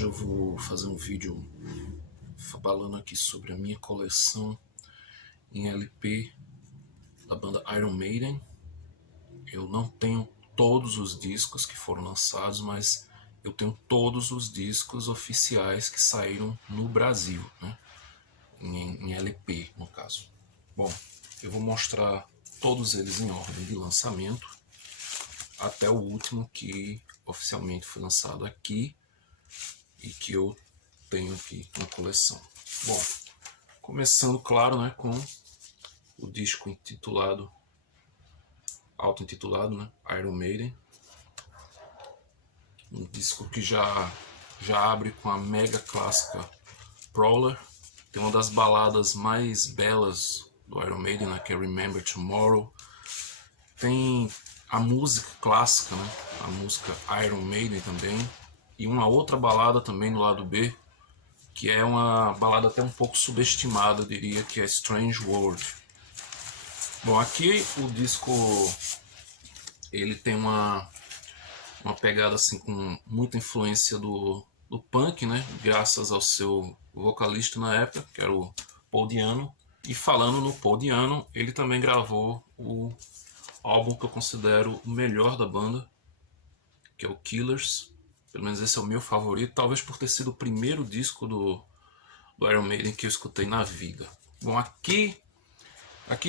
Hoje eu vou fazer um vídeo falando aqui sobre a minha coleção em LP da banda Iron Maiden. Eu não tenho todos os discos que foram lançados, mas eu tenho todos os discos oficiais que saíram no Brasil, né? Em LP, no caso. Bom, eu vou mostrar todos eles em ordem de lançamento, até o último que oficialmente foi lançado aqui e que eu tenho aqui na coleção. Bom, começando, claro, né, com o disco intitulado, auto-intitulado, né, Iron Maiden. Um disco que já abre com a mega clássica Prowler. Tem uma das baladas mais belas do Iron Maiden, né, que é Remember Tomorrow. Tem a música clássica, né, a música Iron Maiden também. E uma outra balada também no lado B, que é uma balada até um pouco subestimada, eu diria, que é Strange World. Bom, aqui o disco ele tem uma pegada assim com muita influência do punk, né? Graças ao seu vocalista na época, que era o Paul Di'Anno. E falando no Paul Di'Anno, ele também gravou o álbum que eu considero o melhor da banda, que é o Killers. Pelo menos esse é o meu favorito, talvez por ter sido o primeiro disco do Iron Maiden que eu escutei na vida. Bom, aqui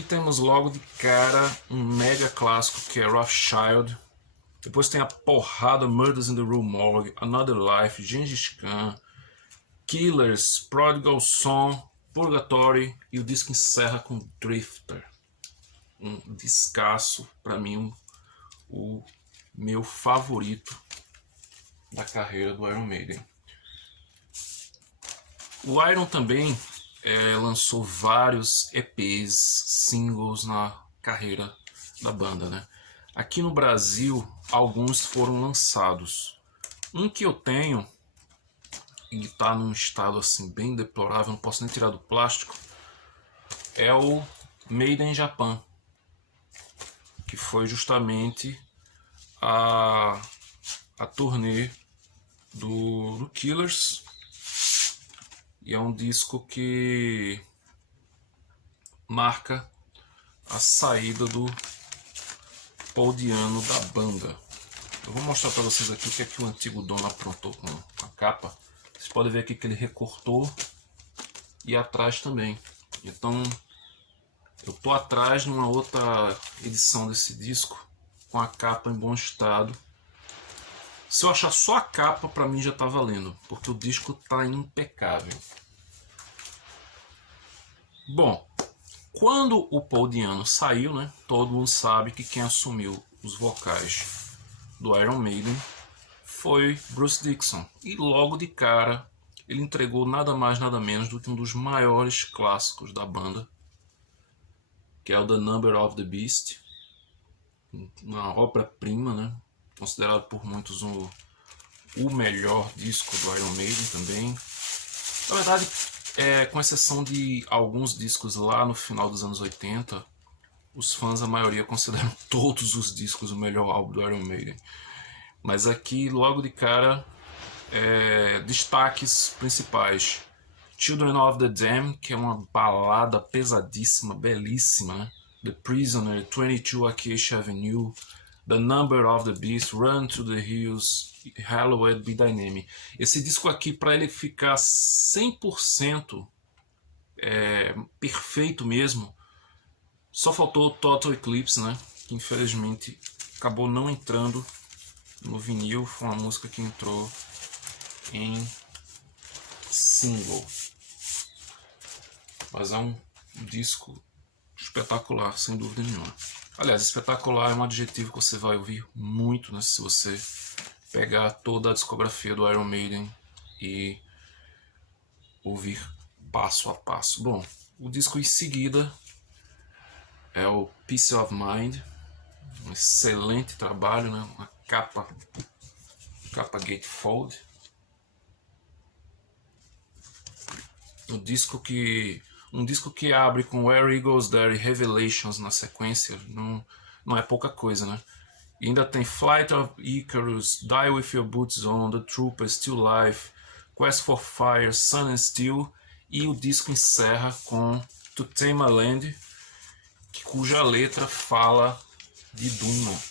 temos logo de cara um mega clássico que é Rothschild. Depois tem a porrada Murders in the Rue Morgue, Another Life, Gengis Khan, Killers, Prodigal Son, Purgatory, e o disco encerra com Drifter. Um descasso, para mim, o meu favorito da carreira do Iron Maiden. O Iron também lançou vários EPs, singles na carreira da banda, né? Aqui no Brasil, alguns foram lançados. Um que eu tenho e está num estado assim bem deplorável, não posso nem tirar do plástico, é o Made in Japan, que foi justamente a turnê do Killers. E é um disco que marca a saída do Paul Di'Anno da banda. Eu vou mostrar para vocês aqui o que é que o antigo dono aprontou com a capa. Vocês podem ver aqui que ele recortou e atrás também. Então eu tô atrás numa outra edição desse disco com a capa em bom estado. Se eu achar só a capa, para mim já tá valendo, porque o disco tá impecável. Bom, quando o Paul Di'Anno saiu, né, todo mundo sabe que quem assumiu os vocais do Iron Maiden foi Bruce Dickinson. E logo de cara ele entregou nada mais nada menos do que um dos maiores clássicos da banda, que é o The Number of the Beast, uma obra-prima, né, considerado por muitos o melhor disco do Iron Maiden também. Na verdade, com exceção de alguns discos lá no final dos anos 80, os fãs, a maioria, consideram todos os discos o melhor álbum do Iron Maiden. Mas aqui, logo de cara, destaques principais: Children of the Dam, que é uma balada pesadíssima, belíssima, né? The Prisoner, 22 Acacia Avenue, The Number of the Beast, Run to the Hills, Hallowed Be Thy Name. Esse disco aqui, para ele ficar 100% perfeito mesmo, só faltou o Total Eclipse, né? Que infelizmente acabou não entrando no vinil. Foi uma música que entrou em single. Mas é um disco espetacular, sem dúvida nenhuma. Aliás, espetacular é um adjetivo que você vai ouvir muito, né, se você pegar toda a discografia do Iron Maiden e ouvir passo a passo. Bom, o disco em seguida é o Peace of Mind, um excelente trabalho, né, uma capa gatefold. Um disco que abre com Where Eagles Dare e Revelations na sequência, não é pouca coisa, né? E ainda tem Flight of Icarus, Die With Your Boots On, The Trooper, Still Life, Quest for Fire, Sun and Steel, e o disco encerra com To Tame a Land, cuja letra fala de Duna.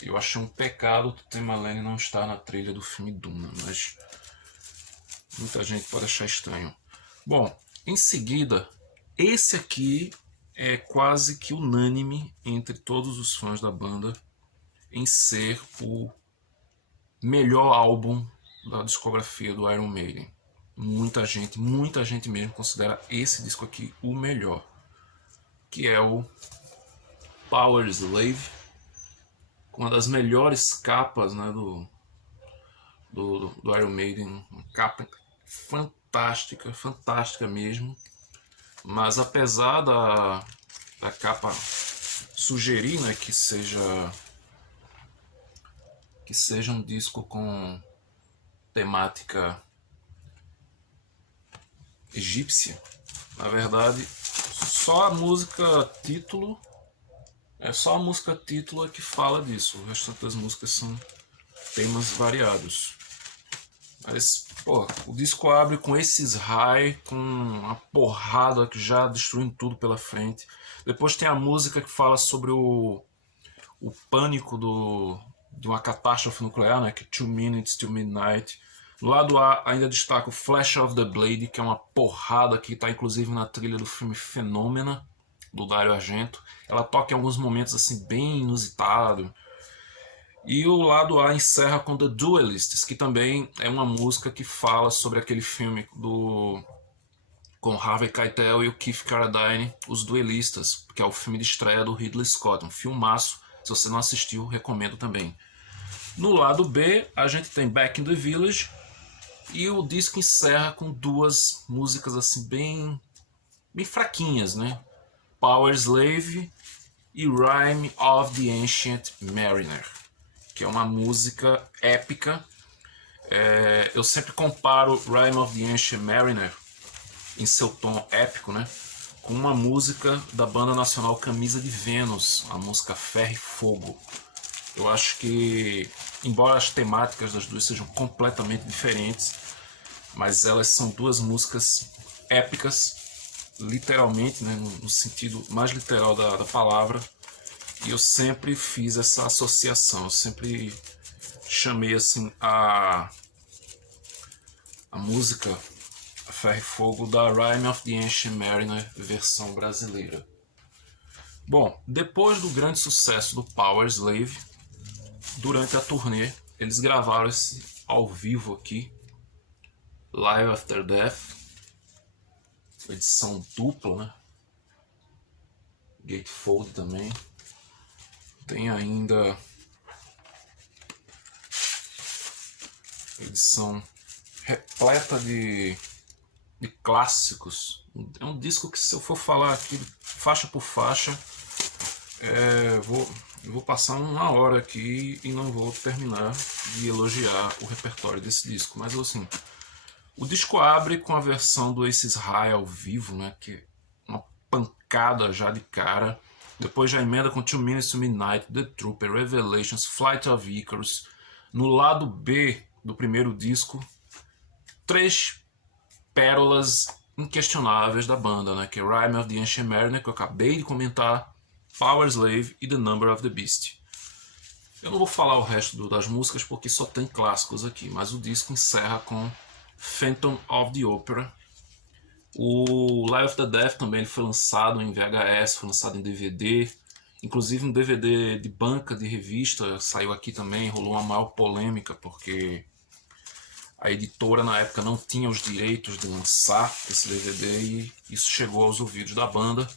Eu achei um pecado o To Tame a Land não estar na trilha do filme Duna, mas muita gente pode achar estranho. Bom, em seguida, esse aqui é quase que unânime entre todos os fãs da banda em ser o melhor álbum da discografia do Iron Maiden. Muita gente mesmo considera esse disco aqui o melhor, que é o Power Slave, com uma das melhores capas, né, do Iron Maiden, uma capa fantástica mesmo. Mas apesar da capa sugerir, né, que seja um disco com temática egípcia, na verdade só a música título é que fala disso. O restante das músicas são temas variados. Mas, pô, o disco abre com esses high, com uma porrada que já destruindo tudo pela frente. Depois tem a música que fala sobre o pânico de uma catástrofe nuclear, né, que é 2 Minutes to Midnight. No lado A ainda destaca o Flash of the Blade, que é uma porrada que está inclusive na trilha do filme Fenômena, do Dario Argento. Ela toca em alguns momentos assim bem inusitado. E o lado A encerra com The Duelists, que também é uma música que fala sobre aquele filme com Harvey Keitel e o Keith Carradine, Os Duelistas, que é o filme de estreia do Ridley Scott, um filmaço. Se você não assistiu, recomendo também. No lado B, a gente tem Back in the Village, e o disco encerra com duas músicas assim bem fraquinhas, né? Power Slave e Rime of the Ancient Mariner, que é uma música épica. Eu sempre comparo Rime of the Ancient Mariner, em seu tom épico, né, com uma música da banda nacional Camisa de Vênus, a música Ferro e Fogo. Eu acho que, embora as temáticas das duas sejam completamente diferentes, mas elas são duas músicas épicas, literalmente, né, no sentido mais literal da palavra. E eu sempre fiz essa associação, eu sempre chamei assim a música Ferro e Fogo da Rime of the Ancient Mariner versão brasileira. Bom, depois do grande sucesso do Power Slave, durante a turnê eles gravaram esse ao vivo aqui, Live After Death, edição dupla, né? Gatefold também. Tem ainda edição repleta de clássicos. É um disco que, se eu for falar aqui faixa por faixa, eu vou passar uma hora aqui e não vou terminar de elogiar o repertório desse disco. Mas assim, o disco abre com a versão do Aces High ao vivo, né, que é uma pancada já de cara. Depois já emenda com 2 Minutes to Midnight, The Trooper, Revelations, Flight of Icarus. No lado B do primeiro disco, 3 pérolas inquestionáveis da banda, né, que é Rime of the Ancient Mariner, que eu acabei de comentar, Power Slave e The Number of the Beast. Eu não vou falar o resto das músicas porque só tem clássicos aqui, mas o disco encerra com Phantom of the Opera. O Live After Death também ele foi lançado em VHS, foi lançado em DVD, inclusive um DVD de banca, de revista, saiu aqui também, rolou uma maior polêmica porque a editora na época não tinha os direitos de lançar esse DVD e isso chegou aos ouvidos da banda,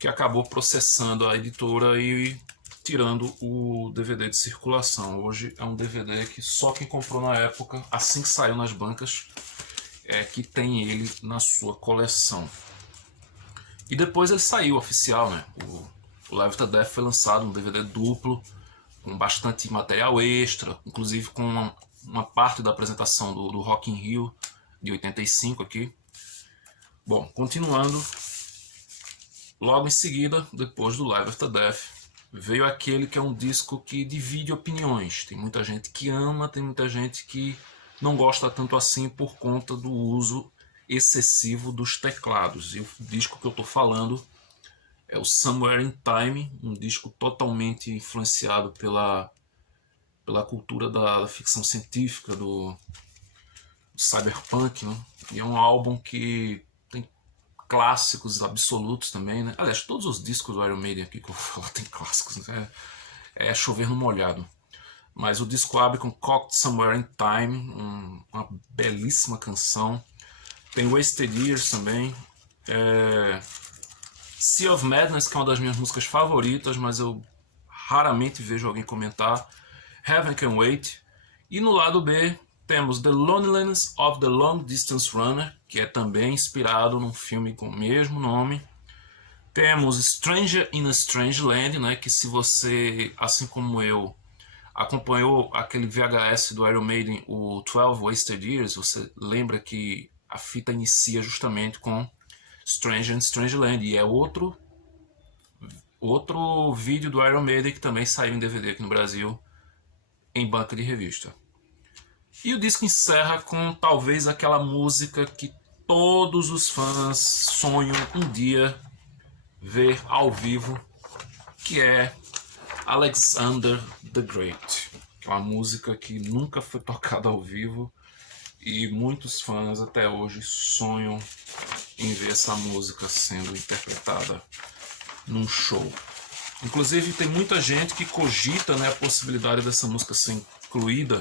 que acabou processando a editora e tirando o DVD de circulação. Hoje é um DVD que só quem comprou na época, assim que saiu nas bancas, é que tem ele na sua coleção. E depois ele saiu oficial, né? O Live After Death foi lançado um DVD duplo, com bastante material extra, inclusive com uma parte da apresentação do Rock in Rio de 85 aqui. Bom, continuando, logo em seguida, depois do Live After Death, veio aquele que é um disco que divide opiniões. Tem muita gente que ama, tem muita gente que não gosta tanto assim por conta do uso excessivo dos teclados. E o disco que eu estou falando é o Somewhere in Time, um disco totalmente influenciado pela cultura da ficção científica, do cyberpunk, né? E é um álbum que tem clássicos absolutos também, né? Aliás, todos os discos do Iron Maiden aqui que eu vou falar tem clássicos, né? É chover no molhado. Mas o disco abre com Cocked Somewhere in Time, uma belíssima canção. Tem Wasted Years também. Sea of Madness, que é uma das minhas músicas favoritas, mas eu raramente vejo alguém comentar. Heaven Can Wait. E no lado B temos The Loneliness of the Long Distance Runner, que é também inspirado num filme com o mesmo nome. Temos Stranger in a Strange Land, né, que se você, assim como eu, acompanhou aquele VHS do Iron Maiden, o 12 Wasted Years, você lembra que a fita inicia justamente com Stranger in Strange Land, e é outro vídeo do Iron Maiden que também saiu em DVD aqui no Brasil, em banca de revista. E o disco encerra com talvez aquela música que todos os fãs sonham um dia ver ao vivo, que é Alexander the Great, que é uma música que nunca foi tocada ao vivo e muitos fãs até hoje sonham em ver essa música sendo interpretada num show. Inclusive tem muita gente que cogita, né, a possibilidade dessa música ser incluída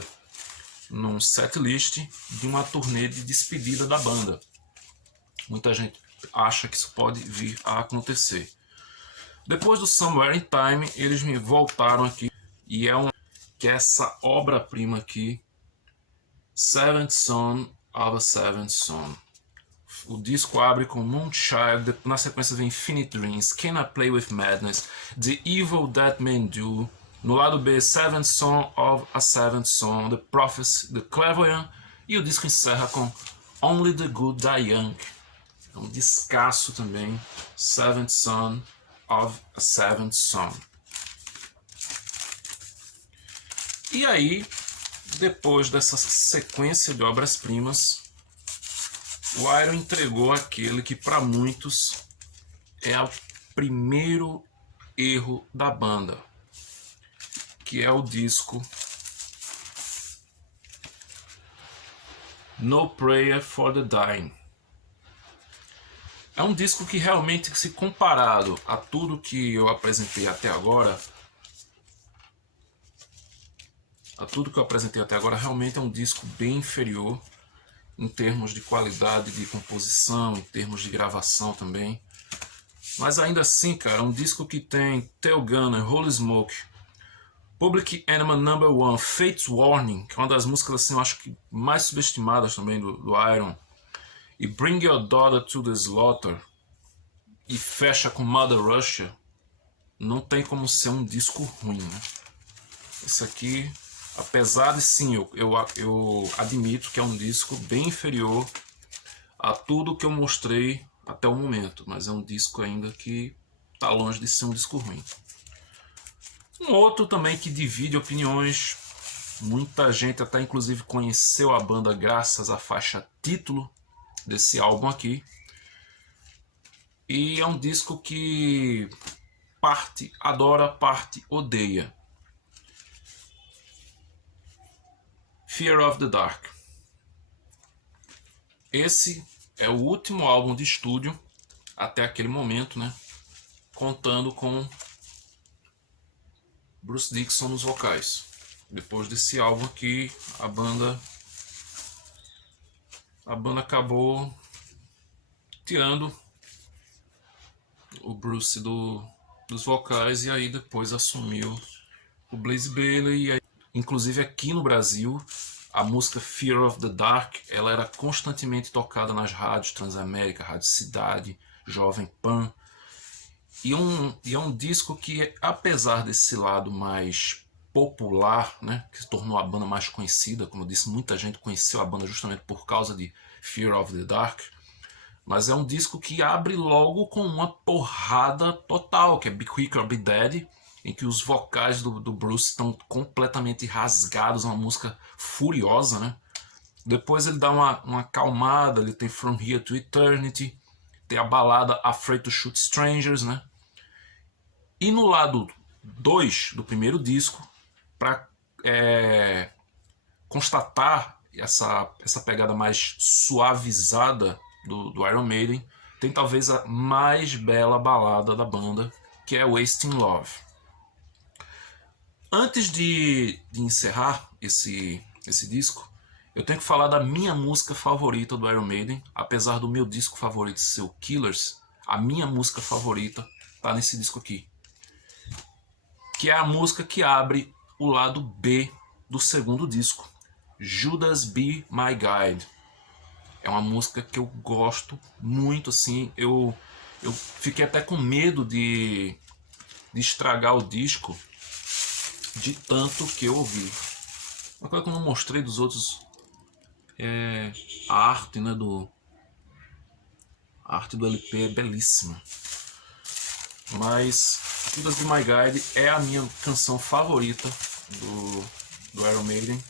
num setlist de uma turnê de despedida da banda. Muita gente acha que isso pode vir a acontecer. Depois do Somewhere in Time, eles me voltaram aqui e que é essa obra-prima aqui, Seventh Son of a Seventh Son. O disco abre com Moonchild, na sequência vem Infinite Dreams, Can I Play With Madness, The Evil That Men Do. No lado B, Seventh Son of a Seventh Son, The Prophecy, The Clairvoyant. E o disco encerra com Only the Good Die Young. É um descasso também, Seventh Son of a Seventh Son. E aí, depois dessa sequência de obras-primas, o Iron entregou aquele que para muitos é o primeiro erro da banda, que é o disco No Prayer for the Dying. É um disco que realmente, se comparado a tudo que eu apresentei até agora, realmente é um disco bem inferior em termos de qualidade de composição, em termos de gravação também. Mas ainda assim, cara, é um disco que tem Tail Gunner, Holy Smoke, Public Enemy No. 1, Fate's Warning, que é uma das músicas, assim, eu acho que mais subestimadas também do Iron, e Bring Your Daughter to the Slaughter, e fecha com Mother Russia. Não tem como ser um disco ruim, né? Esse aqui, apesar de sim, eu admito que é um disco bem inferior a tudo que eu mostrei até o momento, mas é um disco ainda que está longe de ser um disco ruim. Um outro também que divide opiniões, muita gente até inclusive conheceu a banda graças à faixa título desse álbum aqui, e é um disco que parte adora, parte odeia. Fear of the Dark. Esse é o último álbum de estúdio até aquele momento, né? Contando com Bruce Dickinson nos vocais. Depois desse álbum aqui, a banda acabou tirando o Bruce dos vocais, e aí depois assumiu o Blaze Bayley. E aí, inclusive aqui no Brasil, a música Fear of the Dark, ela era constantemente tocada nas rádios Transamérica, Rádio Cidade, Jovem Pan. E é um disco que, apesar desse lado mais popular, né, que se tornou a banda mais conhecida, como eu disse, muita gente conheceu a banda justamente por causa de Fear of the Dark, mas é um disco que abre logo com uma porrada total, que é Be Quick or Be Dead, em que os vocais do Bruce estão completamente rasgados, uma música furiosa, né? Depois ele dá uma acalmada, ele tem From Here to Eternity, tem a balada Afraid to Shoot Strangers, né? E no lado 2 do primeiro disco, para constatar essa pegada mais suavizada do Iron Maiden, tem talvez a mais bela balada da banda, que é Wasting Love. Antes de encerrar esse disco, eu tenho que falar da minha música favorita do Iron Maiden. Apesar do meu disco favorito ser o Killers, a minha música favorita tá nesse disco aqui, que é a música que abre o lado B do segundo disco, Judas Be My Guide. É uma música que eu gosto muito, assim. Eu fiquei até com medo de estragar o disco de tanto que eu ouvi. Uma coisa que eu não mostrei dos outros é a arte, né, a arte do LP é belíssima. Mas Judas Be My Guide é a minha canção favorita do Iron Maiden,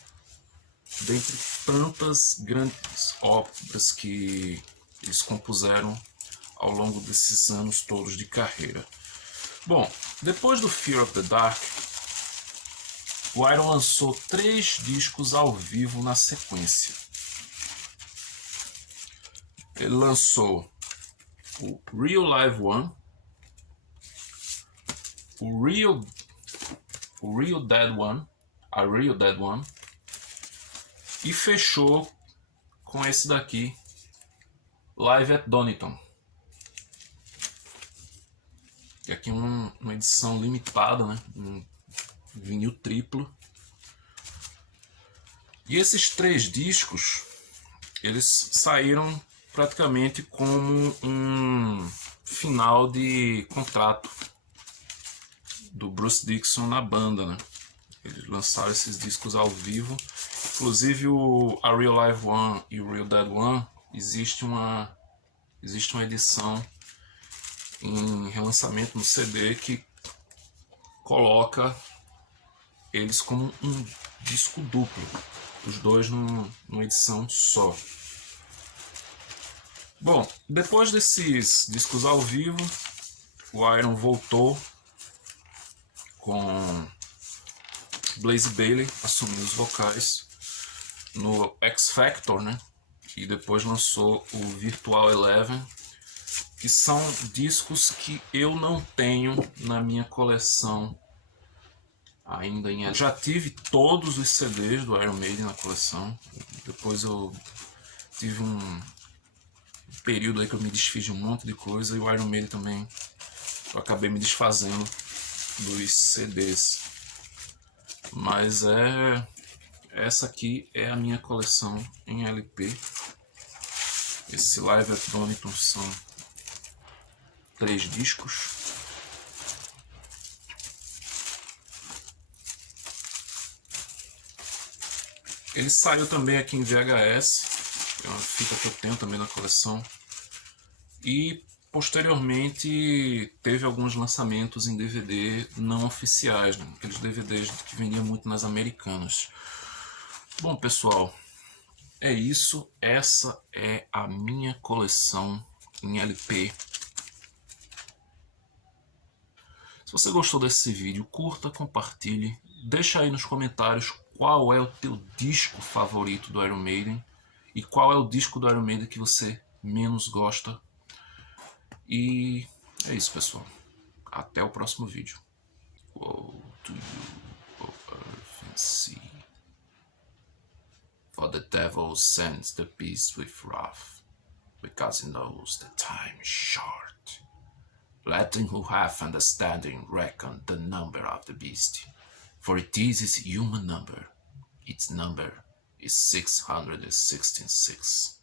dentre tantas grandes obras que eles compuseram ao longo desses anos todos de carreira. Bom, depois do Fear of the Dark, o Iron lançou 3 discos ao vivo na sequência. Ele lançou o Real Live One, o Real Dead One, a Real Dead One, e fechou com esse daqui, Live at Donington. E aqui uma edição limitada, né? Um vinil triplo. E esses 3 discos, eles saíram praticamente como um final de contrato do Bruce Dickinson na banda, né? Eles lançaram esses discos ao vivo. Inclusive a Real Live One e o Real Dead One, existe uma edição em relançamento no CD que coloca eles como um disco duplo, os dois numa edição só. Bom, depois desses discos ao vivo, o Iron voltou com Blaze Bayley assumindo os vocais no X Factor, né? E depois lançou o Virtual Eleven, que são discos que eu não tenho na minha coleção ainda em... Já tive todos os CDs do Iron Maiden na coleção. Depois eu tive um período aí que eu me desfiz de um monte de coisa, e o Iron Maiden também eu acabei me desfazendo dos CDs. Mas essa aqui é a minha coleção em LP. Esse Live at Donington são 3 discos. Ele saiu também aqui em VHS, é uma fita que eu tenho também na coleção. E posteriormente teve alguns lançamentos em DVD não oficiais, né? Aqueles DVDs que vendiam muito nas Americanas. Bom, pessoal, é isso. Essa é a minha coleção em LP. Se você gostou desse vídeo, curta, compartilhe, deixa aí nos comentários qual é o teu disco favorito do Iron Maiden e qual é o disco do Iron Maiden que você menos gosta. E é isso, pessoal. Até o próximo vídeo. Woe to you, O earth and sea, for the devil sends the beast with wrath, because he knows the time is short. Let him who hath understanding reckon the number of the beast, for it is his human number. Its number is 666.